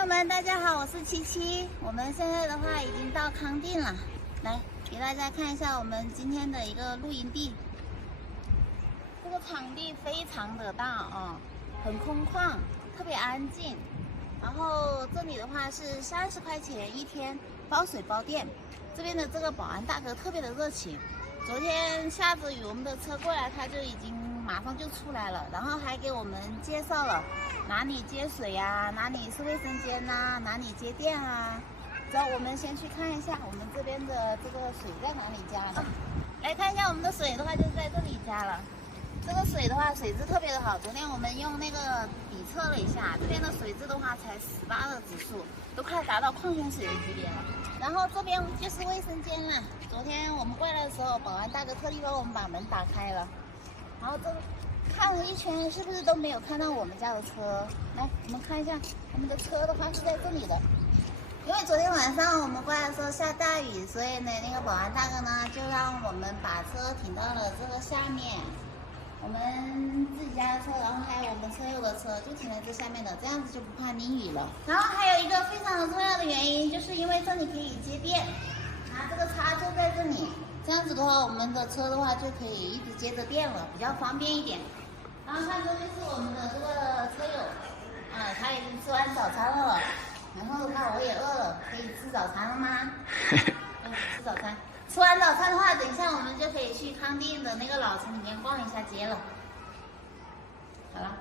友们，大家好，我是七七。我们现在的话已经到康定了，来给大家看一下我们今天的一个露营地。这个场地非常的大啊，很空旷，特别安静。然后这里的话是30块钱一天，包水包电。这边的这个保安大哥特别的热情。昨天下着雨，我们的车过来，他就已经马上就出来了，然后还给我们介绍了哪里接水呀、哪里是卫生间呐、哪里接电啊。走，我们先去看一下我们这边的这个水在哪里加的。来看一下我们的水的话，就在这里加了。这个水的话，水质特别的好。昨天我们用那个比测了一下，这边的水质的话才18的指数，都快达到矿泉水的级别了。然后这边就是卫生间了。昨天我们过来的时候，保安大哥特地帮我们把门打开了。然后这个看了一圈，是不是都没有看到我们家的车？来，我们看一下，我们的车的话是在这里的。因为昨天晚上我们过来的时候下大雨，所以呢，那个保安大哥呢就让我们把车停到了这个下面。我们自己家的车，然后还有我们车友的车，就停在这下面的，这样子就不怕淋雨了。然后还有一个非常的重要的原因，就是因为这里可以接电，这个插座在这里，这样子的话，我们的车的话就可以一直接着电了，比较方便一点。然后看这边是我们的这个车友，他已经吃完早餐了，然后的话我也饿了，可以吃早餐了吗？吃早餐。吃完早餐的话，等一下我们就可以去康定的那个老城里面逛一下街了。好了。